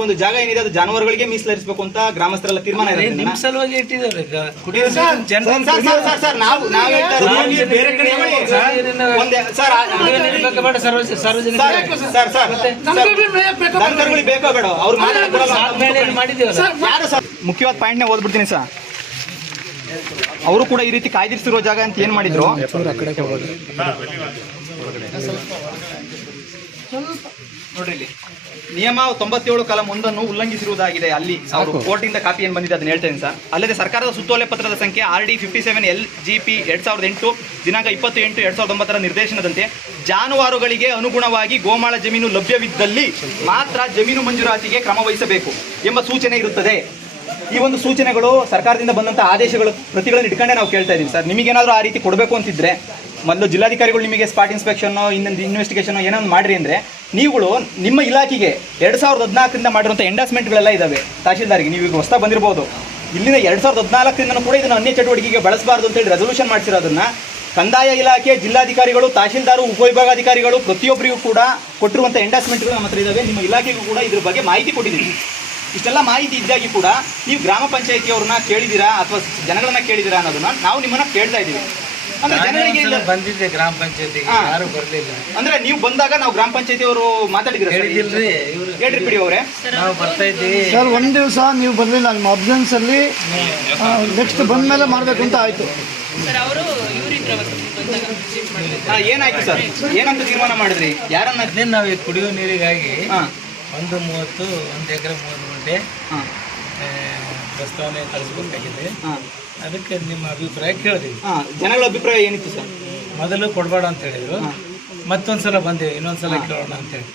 ಒಂದು ಜಾಗ ಏನಿದೆ ಅದು ಜಾನುವಾರುಗಳಿಗೆ ಮೀಸಲಿರಿಸಬೇಕು ಅಂತ ಗ್ರಾಮಸ್ಥರೆಲ್ಲ ತೀರ್ಮಾನ ಇದೆ ನಿಮ್ ಸಲುವಾಗಿ ಇಟ್ಟಿದ್ದಾರೆ ಈಗ. ಕುಡಿಯೋ ಸರ್, ಜನ ಸರ್, ಸರ್, ಸರ್, ಸರ್, ನಾವು ನಾವು ಹೇಳ್ತಾ ಇರೋದು ಬೇರೆ ಕಡೆ ಹೇಳಿ. ಒಂದೇ ಸರ್ ಆ- ಕುಡಿಯೋ ನೀರು ಬೇಕಾ ಬೇಡ ಸಾರ್ವಜನಿಕ ಸಾರ್ವಜನಿಕ ಸರ್ ಸರ್ ಸರ್ ದನಕರುಗಳಿಗೆ ಬೇಕೋ ಬೇಡ? ಅವ್ರು ಮಾತಾಡಕ್ ಕೊಡಲ್ಲ ಅಂತ ಸಾಗುವಳಿ ಮಾಡಿದೀವಲ್ಲ ಯಾರು ಸರ್? ಮುಖ್ಯವಾದ ಪಾಯಿಂಟ್ನೇ ಓದ್ಬಿಡ್ತೀನಿ ಸರ್. ಅವರು ಕೂಡ ಈ ರೀತಿ ಕಾಯ್ದಿರಿಸಿರೋ ಜಾಗ ಅಂತ ಏನ್ ಮಾಡಿದ್ರು? ನೋಡ್ರಿ ಇಲ್ಲಿ. ನಿಯಮ ತೊಂಬತ್ತೇಳು ಕಲಂ ಒಂದನ್ನು ಉಲ್ಲಂಘಿಸಿರುವುದಾಗಿದೆ ಅಲ್ಲಿ. ಅವರು ಕೋರ್ಟಿಂದ ಕಾಪಿ ಏನು ಬಂದಿದೆ ಅದನ್ನ ಹೇಳ್ತೇನೆ ಸರ್. ಅಲ್ಲದೆ ಸರ್ಕಾರದ ಸುತ್ತೋಲೆ ಪತ್ರದ ಸಂಖ್ಯೆ R D fifty seven L G P ಎರಡ್ ಸಾವಿರದ ಎಂಟು ದಿನಾಂಕ ಇಪ್ಪತ್ತು ಎಂಟು ಎರಡ್ ಸಾವಿರದ ಒಂಬತ್ತರ ನಿರ್ದೇಶನದಂತೆ ಜಾನುವಾರುಗಳಿಗೆ ಅನುಗುಣವಾಗಿ ಗೋಮಾಳ ಜಮೀನು ಲಭ್ಯವಿದ್ದಲ್ಲಿ ಮಾತ್ರ ಜಮೀನು ಮಂಜೂರಾತಿಗೆ ಕ್ರಮ ವಹಿಸಬೇಕು ಎಂಬ ಸೂಚನೆ ಇರುತ್ತದೆ. ಈ ಒಂದು ಸೂಚನೆಗಳು ಸರ್ಕಾರದಿಂದ ಬಂದಂತಹ ಆದೇಶಗಳು ಪ್ರತಿಗಳನ್ನು ಇಟ್ಕೊಂಡೇ ನಾವು ಕೇಳ್ತಾ ಇದ್ದೀವಿ ಸರ್. ನಿಮಗೇನಾದ್ರೂ ಆ ರೀತಿ ಕೊಡಬೇಕು ಅಂತಿದ್ರೆ ಮೊದಲು ಜಿಲ್ಲಾಧಿಕಾರಿಗಳು ನಿಮಗೆ ಸ್ಪಾಟ್ ಇನ್ಸ್ಪೆಕ್ಷನ್ ಇನ್ನೊಂದು ಇನ್ವೆಸ್ಟಿಗೇಷನ್ ಏನೊಂದು ಮಾಡಿರಿ ಅಂದರೆ, ನೀವುಗಳು ನಿಮ್ಮ ಇಲಾಖೆಗೆ ಎರಡು ಸಾವಿರದ ಹದಿನಾಲ್ಕರಿಂದ ಮಾಡಿರುವಂಥ ಎಂಡಾಸ್ಮೆಂಟ್ಗಳೆಲ್ಲ ಇದಾವೆ. ತಹಶೀಲ್ದಾರಿಗೆ ನೀವು ಈಗ ಹೊಸ ಬಂದಿರ್ಬೋದು. ಇಲ್ಲಿನ ಎರಡು ಸಾವಿರದ ಹದಿನಾಲ್ಕರಿಂದ ಕೂಡ ಇದನ್ನು ಅನ್ಯ ಚಟುವಟಿಕೆಗೆ ಬಳಸಬಾರ್ದು ಅಂತೇಳಿ ರೆಸೊಲ್ಯೂಷನ್ ಮಾಡಿಸಿರೋದನ್ನ ಕಂದಾಯ ಇಲಾಖೆ, ಜಿಲ್ಲಾಧಿಕಾರಿಗಳು, ತಹಶೀಲ್ದಾರು ಉಪವಿಭಾಗಾಧಿಕಾರಿಗಳು ಪ್ರತಿಯೊಬ್ಬರಿಗೂ ಕೂಡ ಕೊಟ್ಟಿರುವಂಥ ಎಂಡಾಸ್ಮೆಂಟ್ಗಳು ನಮ್ಮ ಹತ್ರ ಇದ್ದಾವೆ ನಿಮ್ಮ ಇಲಾಖೆಗೂ ಕೂಡ ಇದ್ರ ಬಗ್ಗೆ ಮಾಹಿತಿ ಕೊಟ್ಟಿದ್ದೀವಿ. ಇಷ್ಟೆಲ್ಲ ಮಾಹಿತಿ ಇದ್ದಾಗಿ ಕೂಡ ನೀವು ಗ್ರಾಮ ಪಂಚಾಯಿತಿಯವ್ರನ್ನ ಕೇಳಿದ್ದೀರಾ ಅಥವಾ ಜನಗಳನ್ನ ಕೇಳಿದ್ದೀರಾ ಅನ್ನೋದನ್ನ ನಾವು ನಿಮ್ಮನ್ನ ಕೇಳ್ತಾ ಇದ್ದೀವಿ. ಬಂದಿದ್ದೆ ಗ್ರಾಮ ಪಂಚಾಯತಿ ಹಾ. ಯಾರು ಬರ್ಲಿಲ್ಲ. ಅಂದ್ರೆ ನೀವು ಬಂದಾಗ ನಾವು ಗ್ರಾಮ ಪಂಚಾಯತಿ ಅವರು ಮಾತಾಡಿದ್ರೆ ಹೇಳ್ರಿ ಬಿಡಿ ಅವರೇ. ನಾವು ಬರ್ತಾ ಇದ್ದೀವಿ. ಸರ್ ಒಂದು ದಿವಸ ನೀವು ಬರಲಿಲ್ಲ ನಿಮ್ಮ ಅಬ್ಸೆನ್ಸ್ ಅಲ್ಲಿ ನೆಕ್ಸ್ಟ್ ಬಂದ ಮೇಲೆ ಮಾಡಬೇಕು ಅಂತ ಆಯ್ತು. ಏನಾಯ್ತು ಸರ್? ಏನಂತ ತೀರ್ಮಾನ ಮಾಡಿದ್ರಿ? ಯಾರನ್ನ ನಾವು ಕುಡಿಯೋ ನೀರಿಗಾಗಿ ಹಾ. ಒಂದು ಮೂವತ್ತು ಒಂದು ಎಕರೆ ಮೂವತ್ತು ಗುಂಟೆ ಪ್ರಸ್ತಾವನೆ ಕಳಿಸಬೇಕಾಗಿದೆ. ಹಾ. ಅದಕ್ಕೆ ನಿಮ್ಮ ಅಭಿಪ್ರಾಯ ಕೇಳಿದ್ವಿ ಹಾ ಜನಗಳ ಅಭಿಪ್ರಾಯ ಏನಿತ್ತು ಸರ್? ಮೊದಲು ಕೊಡಬೇಡ ಅಂತ ಹೇಳಿದ್ರು. ಮತ್ತೊಂದ್ಸಲ ಬಂದೆ ಇನ್ನೊಂದ್ಸಲ ಕೇಳೋಣ ಅಂತೇಳಿ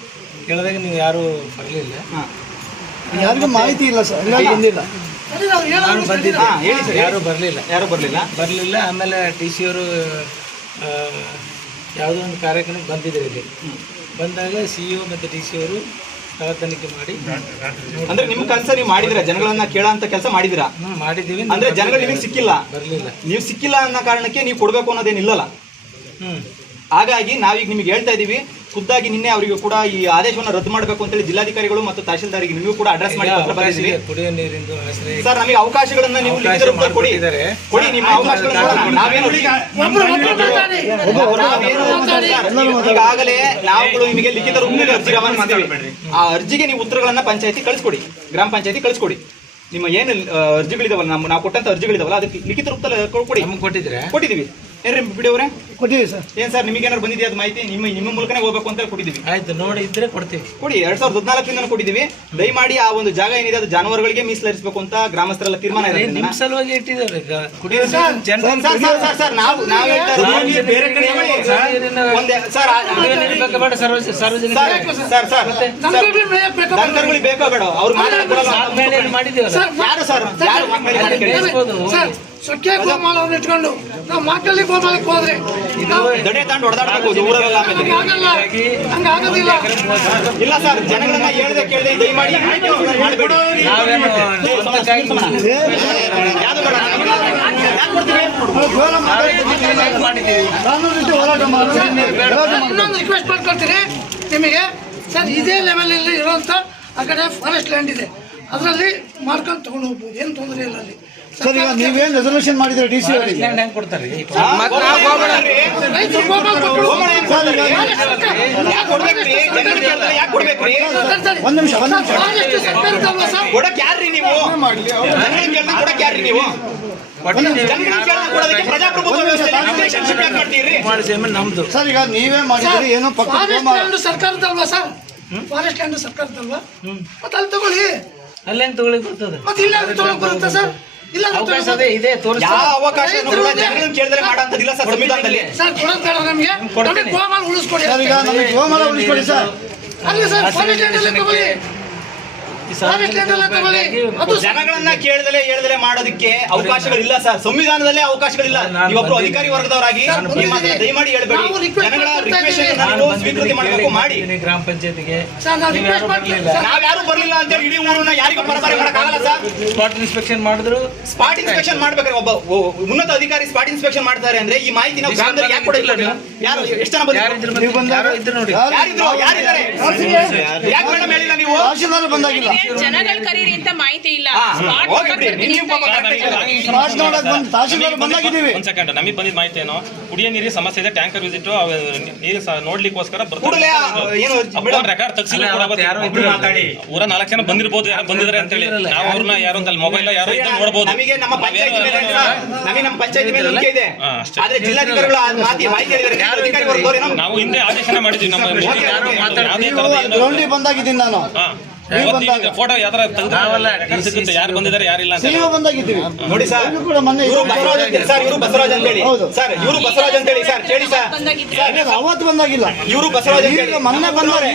ಕೇಳಿದಾಗ ನೀವು ಯಾರೂ ಬರಲಿಲ್ಲ. ಹಾ. ಯಾರಿಗೂ ಮಾಹಿತಿ ಇಲ್ಲ ಸರ್. ಬಂದಿಲ್ಲ ನಾನು ಬಂದಿದ್ದೆ. ಹಾ, ಹೇಳಿ ಸರ್. ಯಾರೂ ಬರಲಿಲ್ಲ. ಯಾರು ಬರಲಿಲ್ಲ. ಬರಲಿಲ್ಲ ಆಮೇಲೆ ಟಿ ಸಿ ಅವರು ಯಾವುದೋ ಒಂದು ಕಾರ್ಯಕ್ರಮಕ್ಕೆ ಬಂದಿದ್ರು ಇಲ್ಲಿ. ಬಂದಾಗ ಸಿ ಇ ಮತ್ತು ಡಿ ಸಿ ಅವರು ತನಿಖೆ ಮಾಡಿ ಅಂದ್ರೆ ನಿಮ್ ಕೆಲಸ ನೀವು ಮಾಡಿದ್ರ ಜನಗಳನ್ನ ಕೇಳಂತ ಕೆಲಸ ಮಾಡಿದಿರಾ? ಮಾಡಿದೀವಿ ಅಂದ್ರೆ ಜನಗಳು ನಿಮಗೆ ಸಿಕ್ಕಿಲ್ಲ. ಬರಲಿಲ್ಲ. ನೀವು ಸಿಕ್ಕಿಲ್ಲ ಅನ್ನೋ ಕಾರಣಕ್ಕೆ ನೀವು ಕೊಡಬೇಕು ಅನ್ನೋದೇನಿಲ್ಲಲ್ಲ? ಹಾಗಾಗಿ ನಾವೀಗ ನಿಮ್ಗೆ ಹೇಳ್ತಾ ಇದೀವಿ ಖುದ್ದಾಗಿ ನಿನ್ನೆ ಅವರಿಗೆ ಕೂಡ ಈ ಆದೇಶವನ್ನು ರದ್ದು ಮಾಡಬೇಕು ಅಂತೇಳಿ ಜಿಲ್ಲಾಧಿಕಾರಿಗಳು ಮತ್ತು ತಹಶೀಲ್ದಾರಿಗೆ ನಿಮಗೂ ಕೂಡ ಅಡ್ರೆಸ್ ಮಾಡಿ ಪತ್ರ ಬರೆದಿದ್ವಿ ಕುಡಿಯೋ ನೀರಿಂದು ಸರ್ ನಮಗೆ ಅವಕಾಶಗಳನ್ನ ನೀವು ಲಿಖಿತ ರೂಪದಲ್ಲಿ ಕೊಡಿ. ಕೊಡಿ ನಿಮ್ಮ ಅವಕಾಶಗಳನ್ನ ನಾವೇನು ಈಗಾಗಲೇ ನಾವುಗಳು ನಿಮಗೆ ಲಿಖಿತ ರೂಪದಲ್ಲಿ ಅರ್ಜಿ ರವಾನಿಸ್ತೀವಿ ಆ ಅರ್ಜಿಗೆ ನೀವು ಉತ್ತರಗಳನ್ನ ಪಂಚಾಯತಿ ಕಳಿಸ್ಕೊಡಿ. ಗ್ರಾಮ ಪಂಚಾಯತಿ ಕಳಿಸ್ಕೊಡಿ. ನಿಮ್ಮ ಏನು ಅರ್ಜಿಗಳಿದಾವಲ್ಲ ನಮ್ಮ ನಾವು ಕೊಟ್ಟಂತ ಅರ್ಜಿಗಳಿದಾವಲ್ಲ ಅದಕ್ಕೆ ಲಿಖಿತ ರೂಪದಲ್ಲಿ ಕೊಡಿ. ನಮ್ಗೆ ಕೊಟ್ಟಿದ್ರೆ ಕೊಟ್ಟಿದ್ದೀವಿ. ಏನ್ರಿ ಬಿಡಿ ಅವರೇ ಕೊಟ್ಟಿದ್ದೀವಿ ಸರ್ ಏನ್ ಸರ್ ನಿಮಗೆ ಏನಾರು ಬಂದಿದ್ಯಾ ಅದು ಮಾಹಿತಿ ನಿಮ್ಮ ನಿಮ್ಮ ಮೂಲಕನೇ ಹೋಗ್ಬೇಕು ಅಂತ ಕೊಟ್ಟಿದ್ದೀವಿ ಆಯ್ತು ನೋಡಿ ಇದ್ರೆ ಕೊಡ್ತೀವಿ ಕೊಡಿ ಎರಡ್ ಸಾವಿರದ ಹದಿನಾಲ್ಕರಿಂದ ಕೊಟ್ಟಿದ್ದೀವಿ ದಯಮಾಡಿ ಆ ಒಂದು ಜಾಗ ಏನಿದೆ ಅದು ಜಾನುವಾರುಗಳಿಗೆ ಮೀಸಲಿರಿಸಬೇಕು ಅಂತ ಗ್ರಾಮಸ್ಥರೆಲ್ಲ ತೀರ್ಮಾನ ಇದೆ ನಿಮ್ ಸಲುವಾಗಿ ಇಟ್ಟಿದ್ದಾರೆ ನಾವು ನಾವು ಬೇರೆ ಕಡೆ. ಒಂದೇ ಸರ್ ಬೇಕಾ ಬೇಡ ಸರ್ ಯಾರು ಸರ್ ಯಾರು ಸೊಕ್ಕೆ ಗೋಮಾಳವನ್ನು ಇಟ್ಕೊಂಡು ನಾವು ಮಾಕಲ್ಲಿ ಗೋಮಾಳಕ್ಕೆ ಹೋದ್ರೆ ನಾವು ದಡೆ ತಾಂಡು ಹೊಡೆದಾಡ್ಬೇಕು ಊರಲ್ಲ ಹಂಗಾಗಲ್ಲ ಹಂಗಾಗೋದಿಲ್ಲ ಇಲ್ಲ ಸರ್ ಜನಗಳನ್ನ ಹೇಳ್ದೆ ಕೇಳ್ದೆ ದಯಮಾಡಿ ಇನ್ನೊಂದು ರಿಕ್ವೆಸ್ಟ್ ಮಾಡ್ಕೊಳ್ತೀನಿ ನಿಮಗೆ. ಸರ್ ಇದೇ ಲೆವೆಲಲ್ಲಿ ಇರುವಂತ ಆ ಕಡೆ ಫಾರೆಸ್ಟ್ ಲ್ಯಾಂಡ್ ಇದೆ. ಅದರಲ್ಲಿ ಮಾಡ್ಕೊಂಡು ತಗೊಂಡು ಹೋಗ್ಬೋದು. ಏನು ತೊಂದರೆ ಇಲ್ಲ ಅಲ್ಲಿ. ಸರ್ ಈಗ ನೀವೇನು ರೆಸಲ್ಯೂಷನ್ ಮಾಡಿದ್ರೆ ಡಿ ಸಿ ಅವರಿಗೆ? ಹೆಂಗೆ ಕೊಡ್ತಾರೆ? ಒಂದು ನಿಮಿಷ ಒಂದು ನಿಮಿಷ. ಫಾರೆಸ್ಟ್ ಸರ್ಕಾರದಲ್ವಾ ಸರ್ ಕೊಡಕ್ ಯಾರ್ರಿ ನೀವು? ಯಾರ್ರಿ ನೀವು ನಮ್ದು. ಸರ್ ಈಗ ನೀವೇ ಮಾಡಿದ್ರಿ ಏನೋ ಸರ್ಕಾರದಲ್ವಾ ಸರ್? ಫಾರೆಸ್ಟ್ ಲ್ಯಾಂಡ್ ಸರ್ಕಾರದಲ್ವಾ? ಮತ್ತೆ ಅಲ್ಲಿ ತಗೊಳ್ಳಿ. ಅಲ್ಲೇ ತಗೊಳ್ಳಿ ಬರ್ತದೆ ಮತ್ತೆ ಇಲ್ಲ ತಗೊಳಕ್ ಬರುತ್ತೆ ಸರ್ ಇಲ್ಲ ಅವಕಾಶ ಅದೇ ಇದೆ ತೋರಿಸಿ ಯಾವ ಅವಕಾಶ ಕೂಡ ಜನಗಳನ್ನ ಕೇಳಿದ್ರೆ ಮಾಡಂತದಿಲ್ಲ ಸರ್ ಸಂವಿಧಾನದಲ್ಲಿ ಸರ್ ಕೊಡೋದ್ ಬೇಡ ನಮಗೆ ನಮಗೆ ಉಳಿಸ್ಕೊಡಿ ಸರ್ ಈಗ ನಮಗೆ ಉಳಿಸ್ಕೊಡಿ ಸರ್ ಅಲ್ಲಿ ಸರ್ ತಗೊಳ್ಳಿ ಜನಗಳನ್ನ ಕೇಳದಲೇ ಹೇಳ್ದಲೆ ಮಾಡೋದಕ್ಕೆ ಅವಕಾಶಗಳಿಲ್ಲ ಸರ್. ಸಂವಿಧಾನದಲ್ಲೇ ಅವಕಾಶಗಳಿಲ್ಲ. ನೀವೊಬ್ರು ಅಧಿಕಾರಿ ವರ್ಗದವರಾಗಿ ದಯಮಾಡಿ ಹೇಳ್ಬೇಡಿ. ಜನಗಳ ರಿಕ್ವೆಸ್ಟ್. ಸ್ವೀಕೃತಿ ಮಾಡಬೇಕು ಮಾಡಿ. ಗ್ರಾಮ ಪಂಚಾಯತಿಗೆ. ನಾವು ರಿಕ್ವೆಸ್ಟ್ ಮಾಡ್ತೀವಿ ಬರ್ಲಿಲ್ಲ. ನಾವ್ ಯಾರು ಬರ್ಲಿಲ್ಲ ಅಂತ ಹೇಳಿ ಇಡೀ ಊರನ್ನ ಯಾರಿಗೂ ಪರಬಾರೆ ಮಾಡಕ್ಕಾಗಲ್ಲ ಸರ್. ಸ್ಪಾಟ್ ಇನ್ಸ್ಪೆಕ್ಷನ್ ಮಾಡಿದ್ರು. ಸ್ಪಾಟ್ ಇನ್ಸ್ಪೆಕ್ಷನ್ ಮಾಡ್ಬೇಕಾದ್ರೆ ಒಬ್ಬ ಉನ್ನತ ಅಧಿಕಾರಿ ಸ್ಪಾಟ್ ಇನ್ಸ್ಪೆಕ್ಷನ್ ಮಾಡ್ತಾರೆ ಅಂದ್ರೆ ಈ ಮಾಹಿತಿ ನಾವು ಗ್ರಾಮದಲ್ಲಿ ಯಾಕೆ ಕೊಡಿಲ್ಲ ಯಾರು ಎಷ್ಟು ಜನ ಬಂದಿದ್ರು? ಯಾರಿದ್ರು ನೀವು ಬಂದಾಗ ಯಾರೋ ಇದ್ರು ನೋಡಿ ಯಾರು- ಯಾರಿದ್ರು ಯಾರಿದ್ದಾರೆ ಯಾಕೆ ಮೇಡಮ್ ಹೇಳಿಲ್ಲ ನೀವು? ಬಂದಾಗಿಲ್ಲ. ಜನಗಳು ಕರೀರಿ ಅಂತ ಮಾಹಿತಿ ಇಲ್ಲ. ಒಂದ್ ಸೆಕೆಂಡ್ ನಮಗೆ ಬಂದಿದ್ ಮಾಹಿತಿ ಏನು? ಕುಡಿಯೋ ನೀರಿಗೆ ಸಮಸ್ಯೆ ಇದೆ ಟ್ಯಾಂಕರ್ ವಿಸಿಟ್ ನೀರು ನೋಡ್ಲಿಕ್ಕೋಸ್ಕರ ರೆಕಾರ್ಡ್ ತಗ್ಸಿಲ್ಲ. ಊರ ನಾಲ್ಕು ಜನ ಬಂದಿರ್ಬೋದು ಯಾರು ಬಂದಿದ್ದಾರೆ ಅಂತ ಹೇಳಿ ನಾವು ಅವ್ರನ್ನ ಯಾರು ಅಂತ ಮೊಬೈಲ್ ಯಾರೋ ಇದ್ದ ನೋಡ್ಬೋದು. ನಮಗೆ ನಮ್ಮ ಪಂಚಾಯತಿ ಮೇಲೆ ನಮಗೆ ನಮ್ಮ ಪಂಚಾಯತಿ ಮೇಲೆ ನಂಬಿಕೆ ಇದೆ. ಆದ್ರೆ ಜಿಲ್ಲಾಧಿಕಾರಿಗಳು ಆ ಮಾತಿ ಮಾಹಿತಿ ಹೇಳಿದ್ದಾರೆ. ಅಧಿಕಾರಿ ವರ್ಗದವ್ರು ನಾವು ಹಿಂದೆ ಆದೇಶ ಮಾಡಿದ್ವಿ ನಮ್ಮ ಯಾವುದೇ ತರದ ಬಂದಾಗಿದ್ದೀನಿ ನಾನು. ಬಂದಾಗ ಫೋಟೋ ಯಾವ್ದಾರ ನಾವೆಲ್ಲ ತೆಗೆದು ಯಾರು ಬಂದಿದ್ದಾರೆ ಯಾರಿಲ್ಲ ಅಂತ. ಸಿಇಒ ಬಂದಾಗಿದ್ದೀವಿ. ನೋಡಿ ಸರ್ ಇವ್ರು ಕೂಡ ಮೊನ್ನೆ ಇವರು ಬಸವರಾಜ್ ಅಂತ ಸರ್ ಇವರು ಬಸವರಾಜ್ ಅಂತ ಹೇಳಿ ಸರ್ ಇವರು ಬಸವರಾಜ್ ಅಂತ ಹೇಳಿ ಸರ್ ಕೇಳಿ ಸರ್. ಅವತ್ತು ಬಂದಾಗಿಲ್ಲ. ಇವರು ಬಸವರಾಜ್ ಅಂತ ಹೇಳಿ ಮೊನ್ನೆ ಬಂದವ್ರು.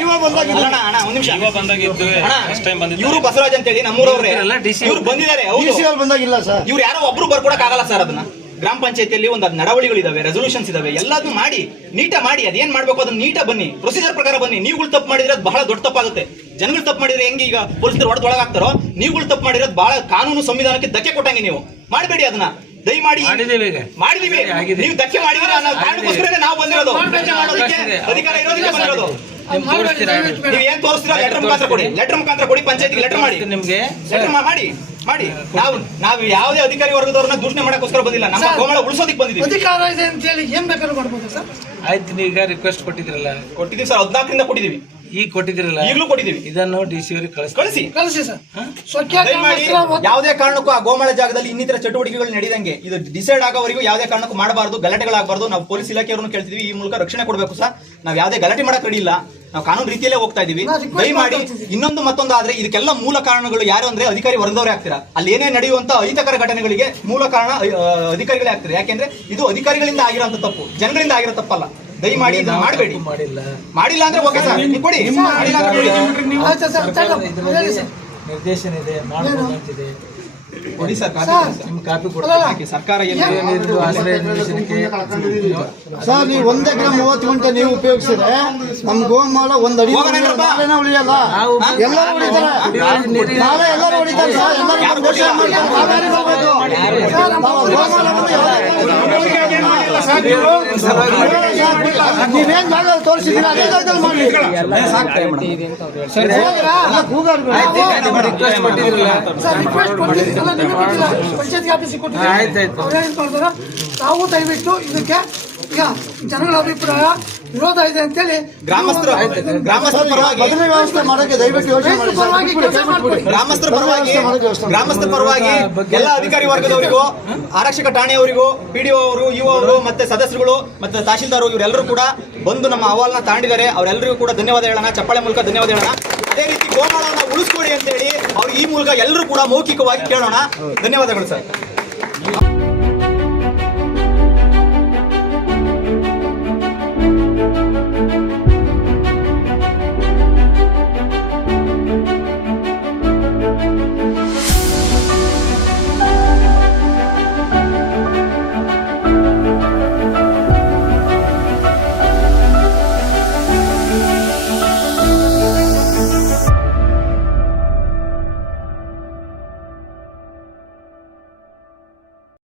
ಅಣ್ಣ, ಅಣ್ಣ, ಒಂದ್ ನಿಮಿಷ. ಇವಾಗ ಬಂದಾಗಿದ್ದು ಅಣ್ಣ, ಟೈಮ್ ಬಂದಿದ್ದು ಇವರು ಬಸವರಾಜ್ ಅಂತ ಹೇಳಿ ನಮ್ಮೂರವ್ರೆ ಇವ್ರೆಲ್ಲ DC ಇವ್ರು ಬಂದಿದ್ದಾರೆ ಡಿ ಹೌದು ಸಿ ಅವ್ರು ಬಂದಾಗಿಲ್ಲ ಸರ್. ಇವ್ರು ಯಾರೋ ಒಬ್ರು ಬರ್ಕೊಡಕ್ ಆಗಲ್ಲ ಸರ್ ಅದನ್ನ. ಗ್ರಾಮ ಪಂಚಾಯತಿಯಲ್ಲಿ ಒಂದು ನಡವಳಿಗಳಿದಾವೆ ರೆಸೊಲ್ಯೂಷನ್ಸ್ ಇದಾವೆ ಎಲ್ಲದನ್ನು ಮಾಡಿ ನೀಟ ಮಾಡಿ ಅದೇನ್ ಮಾಡ್ಬೇಕು ಅದನ್ನ ನೀಟ ಬನ್ನಿ. ಪ್ರೊಸೀಜರ್ ಪ್ರಕಾರ ಬನ್ನಿ. ನೀವುಗಳು ತಪ್ಪು ಮಾಡಿದ್ರೆ ಅದು ಬಹಳ ದೊಡ್ಡ ತಪ್ಪಾಗುತ್ತೆ. ಜನಗಳು ತಪ್ಪು ಮಾಡಿದ್ರೆ ಹೆಂಗೆ ಈಗ ಪೊಲೀಸರು ಹೊಡೆದು ಒಳಗಾಗ್ತಾರೋ? ನೀವುಗಳು ತಪ್ಪು ಮಾಡಿರೋದು ಬಹಳ ಕಾನೂನು ಸಂವಿಧಾನಕ್ಕೆ ಧಕ್ಕೆ ಕೊಟ್ಟಂಗೆ ನೀವು. ಮಾಡಬೇಡಿ ಅದನ್ನ. ದಯಮಾಡಿ ಮಾಡಿ ಮಾಡಿದೀವಿ ನೀವು ಧಕ್ಕೆ ಮಾಡಿದ್ರೆ ಅನ್ನೋ ಕಾರಣಕ್ಕೋಸ್ಕರನೇ ನಾವು ಬಂದಿರೋದು. ಮಾಡೋದಕ್ಕೆ ಅಧಿಕಾರ ಇರೋದಕ್ಕೆ ಬಂದಿರೋದು. ನೀವು ಏನ್ ತೋರಿಸ್ತೀರಾ? ಲೆಟರ್ ಮುಖಾಂತರ ಕೊಡಿ. ಲೆಟರ್ ಮುಖಾಂತರ ಕೊಡಿ ಪಂಚಾಯತ್ಗೆ ಲೆಟರ್ ಮಾಡಿ. ನಿಮ್ಗೆ. ಲೆಟರ್ ಮಾಡಿ ಮಾಡಿ. ನಾವು ನಾವು ಯಾವುದೇ ಅಧಿಕಾರಿ ವರ್ಗದವ್ರನ್ನ ದೂಷಣೆ ಮಾಡಕ್ಕೋಸ್ಕರ ಬಂದಿಲ್ಲ. ನಮ್ಮ ಕೋಮಳ ಗೋಮಾಳ ಉಳಿಸೋದಕ್ಕೆ ಬಂದಿದ್ದೀವಿ. ಅಧಿಕಾರ ಇದೆ ಅಂತ ಹೇಳಿ ಏನ್ ಬೇಕಾದ್ರೂ ಮಾಡ್ಬೋದು ಸರ್? ಆಯ್ತು ನೀವೀಗ ರಿಕ್ವೆಸ್ಟ್ ಕೊಟ್ಟಿದ್ರಲ್ಲ. ಕೊಟ್ಟಿದ್ದೀವಿ ಸರ್ ಹದಿನಾಲ್ಕರಿಂದ ಕೊಟ್ಟಿದ್ದೀವಿ. ಈಗ ಕೊಟ್ಟಿದ್ರಲ್ಲ ಈಗಲೂ ಕೊಟ್ಟಿದ್ದೀವಿ. ಇದನ್ನು ಡಿ ಸಿ ಅವರಿಗೆ ಕಳಿಸಿ ಕಳಿಸಿ. ಕಳಿಸಿ ಸರ್. ಸ್ವಚ್ಛ ದಯಮಾಡಿ ಯಾವುದೇ ಕಾರಣಕ್ಕೂ ಆ ಗೋಮಾಳ ಜಾಗದಲ್ಲಿ ಇನ್ನಿತರ ಚಟುವಟಿಕೆಗಳು ನಡೆದಂಗೆ ಇದು ಡಿಸೈಡ್ ಆಗೋವರೆಗೂ ಯಾವುದೇ ಕಾರಣಕ್ಕೂ ಮಾಡಬಾರ್ದು ಗಲಾಟೆಗಳಾಗಬಾರ್ದು. ನಾವು ಪೊಲೀಸ್ ಇಲಾಖೆಯವ್ರನ್ನು ಕೇಳ್ತಿದ್ವಿ. ಈ ಮೂಲಕ ರಕ್ಷಣೆ ಕೊಡಬೇಕು ಸರ್. ನಾವು ಯಾವುದೇ ಗಲಾಟೆ ಮಾಡಕ್ ರೆಡಿ ಇಲ್ಲ. ನಾವು ಕಾನೂನು ರೀತಿಯಲ್ಲೇ ಹೋಗ್ತಾ ಇದೀವಿ ದಯಮಾಡಿ ಇನ್ನೊಂದು ಮತ್ತೊಂದು ಆದ್ರೆ ಇದಕ್ಕೆಲ್ಲ ಮೂಲ ಕಾರಣಗಳು ಯಾರು ಅಂದ್ರೆ ಅಧಿಕಾರಿ ವರ್ಗದವರೇ ಆಗ್ತೀರಾ? ಅಲ್ಲಿ ಏನೇ ನಡೆಯುವಂತ ಅಹಿತಕರ ಘಟನೆಗಳಿಗೆ ಮೂಲ ಕಾರಣ ಅಧಿಕಾರಿಗಳೇ ಆಗ್ತಾರೆ. ಯಾಕೆಂದ್ರೆ ಇದು ಅಧಿಕಾರಿಗಳಿಂದ ಆಗಿರೋಂಥ ತಪ್ಪು. ಜನಗಳಿಂದ ಆಗಿರೋ ತಪ್ಪಲ್ಲ. ದಯಮಾಡಿ ಇದನ್ನ ಮಾಡಬೇಡಿ. ಮಾಡಿಲ್ಲ. ಮಾಡಿಲ್ಲ ಅಂದ್ರೆ ಓಕೆ ಸರ್ ನೀವು ಕೊಡಿ ಮಾಡಿಲ್ಲ ಅಂದ್ರೆ ಕೊಡಿ. ಆಯ್ತು ಸರ್ ತಗೊಳ್ಳಿ. ಹೇಳಿ ಸರ್ ನಿರ್ದೇಶನ ಇದೆ ಮಾಡ್ಬೋದು ಅಂತಿದೆ. ಕೊಡಿ ಸರ್ ಕಾಪಿ ಕೊಡಿ ಸರ್. ನಿಮ್ ಕಾಪಿ. ಕೊಡ್ತೀನಿ. ಸರ್ಕಾರ ಆಶ್ರಯ ನಿರ್ದೇಶನಕ್ಕೆ ಸರ್ ನೀವು ಒಂದ್ ಎಕರೆ ಮೂವತ್ತು ಗಂಟೆ ನೀವು ಉಪಯೋಗಿಸಿದ್ರೆ ನಮ್ ಗೋಮಾಳ ಒಂದ್ ಅಡಿ ಹೋಗೋಣ ಏನಪ್ಪ? ನಾಳೆನೇ ಉಳಿಯಲ್ಲ? ನಾವು ಎಲ್ಲರೂ ಹೊಡಿತಾರೆ ನಾಳೆ ಎಲ್ಲರೂ ಹೊಡಿತಾರೆ ಸರ್. ಎಲ್ಲರೂ ಯಾರು ಘೋಷಣೆ ಮಾಡ್ತಾರೆ ಕಾವೇರಿ ಹೋಗ್ಬೇಕು. ನಾವು ಗೋಮಾಳ ಬಂದು ಯಾವುದೇ ನೀವೇನ್ ಜಾಗ ತೋರಿಸಿದ್ರೆ ಅದೇ ಜಾಗದಲ್ಲಿ ಮಾಡಿ. ರಿಕ್ವೆಸ್ಟ್ ಪಂಚಾಯತ್ ಆಫೀಸಿಗೆ ತಾವು ದಯವಿಟ್ಟು ಇದಕ್ಕೆ ಈಗ ಜನಗಳ ಅಭಿಪ್ರಾಯ ವಿರೋಧ ಇದೆ ಅಂತೇಳಿ ಗ್ರಾಮಸ್ಥರು ಗ್ರಾಮಸ್ಥರ ಪರವಾಗಿ ಬದಲಿ ವ್ಯವಸ್ಥೆ ಮಾಡೋಕೆ ದಯವಿಟ್ಟು ಯೋಚನೆ ಮಾಡಿ. ಸರ್. ಪರವಾಗಿ ಕೆಲಸ ಮಾಡ್ಕೊಡಿ. ಗ್ರಾಮಸ್ಥರ ಪರವಾಗಿ ಗ್ರಾಮಸ್ಥರ ಪರವಾಗಿ ಎಲ್ಲ ಅಧಿಕಾರಿ ವರ್ಗದವರಿಗೂ ಆರಕ್ಷಕ ಠಾಣೆಯವರಿಗೂ ಪಿಡಿಒ ಅವರು ಇಒ ಅವರು ಮತ್ತೆ ಸದಸ್ಯರುಗಳು ಮತ್ತೆ ತಹಶೀಲ್ದಾರ್ ಇವರೆಲ್ಲರೂ ಕೂಡ ಬಂದು ನಮ್ಮ ಅಹವಾಲನ್ನ ತಾಂಡಿದ್ದಾರೆ ಅವರೆಲ್ಲರಿಗೂ ಕೂಡ ಧನ್ಯವಾದ ಹೇಳೋಣ ಚಪ್ಪಾಳೆ ಮೂಲಕ ಧನ್ಯವಾದ ಹೇಳೋಣ. ಅದೇ ರೀತಿ ಗೋಮಾಳವನ್ನ ಉಳಿಸ್ಕೊಡಿ ಅಂತ ಹೇಳಿ ಅವ್ರು ಈ ಮೂಲಕ ಎಲ್ಲರೂ ಕೂಡ ಮೌಖಿಕವಾಗಿ ಕೇಳೋಣ. ಧನ್ಯವಾದಗಳು ಸರ್.